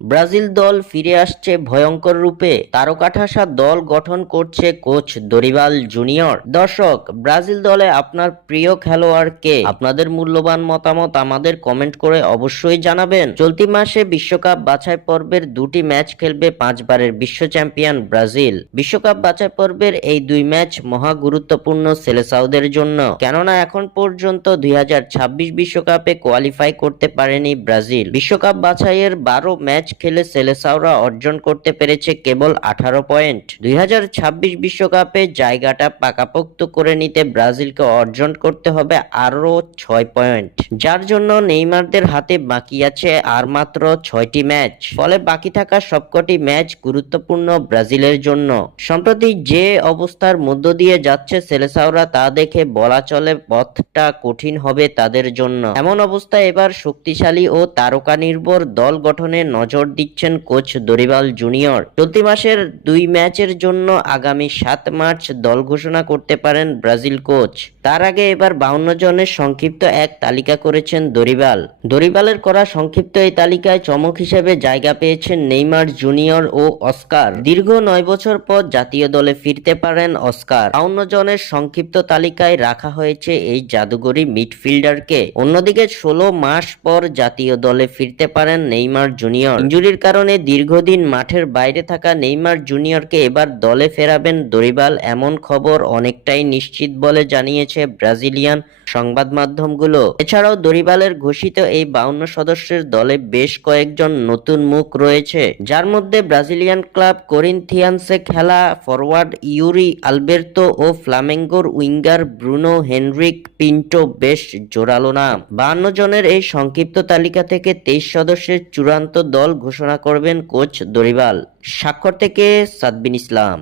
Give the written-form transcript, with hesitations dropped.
Brazil দল ফিরে আসছে ভয়ঙ্কর রূপে, তারকা ঠাসা দল গঠন করছে কোচ দরিবাল জুনিয়র। দর্শক, ব্রাজিল দলে আপনার প্রিয় খেলোয়াড় কে? আপনাদের মূল্যবান মতামত আমাদের কমেন্ট করে অবশ্যই জানাবেন। চলতি মাসে বিশ্বকাপ বাছাই পর্বের দুটি ম্যাচ খেলবে পাঁচবারের বিশ্ব চ্যাম্পিয়ন ব্রাজিল। বিশ্বকাপ বাছাই পর্বের এই দুই ম্যাচ মহা গুরুত্বপূর্ণ সেলেসাওদের জন্য, কেননা এখন পর্যন্ত 2026 বিশ্বকাপে কোয়ালিফাই করতে পারেনি ব্রাজিল। বিশ্বকাপ বাছাইয়ের 12 ম্যাচ খেলে সেলেসাওরা অর্জন করতে পেরেছে কেবল 18 পয়েন্ট। 2026 বিশ্বকাপে জায়গাটা পাকাপোক্ত করে নিতে ব্রাজিলকে অর্জন করতে হবে আরও 6 পয়েন্ট, যার জন্য নেইমারদের হাতে বাকি আছে আর মাত্র 6টি ম্যাচ। ফলে বাকি থাকা সবকটি ম্যাচ গুরুত্বপূর্ণ ব্রাজিলের জন্য। সম্প্রতি যে অবস্থার মধ্য দিয়ে যাচ্ছে সেলেসাওরা, তা দেখে বলা চলে পথটা কঠিন হবে তাদের জন্য। এমন অবস্থায় এবার শক্তিশালী ও তারকা নির্ভর দল গঠনে নজর দিচ্ছেন কোচ দরিবাল জুনিয়র। চলতি মাসের দুই ম্যাচের জন্য আগামী 7 মার্চ দল ঘোষণা করতে পারেন ব্রাজিল কোচ। তার আগে এবার 52 জনের সংক্ষিপ্ত এক তালিকা করেছেন দরিবাল। দরিবালের করা সংক্ষিপ্ত এই তালিকায় চমক হিসেবে জায়গা পেয়েছেন নেইমার জুনিয়র ও অস্কার। দীর্ঘ 9 বছর পর জাতীয় দলে ফিরতে পারেন অস্কার। 52 জনের সংক্ষিপ্ত তালিকায় রাখা হয়েছে এই জাদুঘরী মিডফিল্ডারকে। অন্যদিকে 16 মাস পর জাতীয় দলে ফিরতে পারেন নেইমার জুনিয়র। ইনজুরির কারণে দীর্ঘদিন মাঠের বাইরে থাকা নেইমার জুনিয়রকে এবার দলে ফেরাবেন দরিবাল, এমন খবর অনেকটাই নিশ্চিত বলে জানিয়েছে ব্রাজিলিয়ান সংবাদ মাধ্যমগুলো। এছাড়াও দরিবালের ঘোষিত এই 52 সদস্যের দলে বেশ কয়েকজন নতুন মুখ রয়েছে, যার মধ্যে ব্রাজিলিয়ান ক্লাব করিন্থিয়ান্সে খেলা ফরওয়ার্ড ইউরি আলবের্তো ও ফ্লামেঙ্গোর উইঙ্গার ব্রুনো হেনরিক পিন্টো বেশ জোরালো নাম। 52 জনের এই সংক্ষিপ্ত তালিকা থেকে 23 সদস্যের চূড়ান্ত দল ঘোষণা করবেন কোচ দরিবাল। স্বাক্ষর থেকে সাদবিন ইসলাম।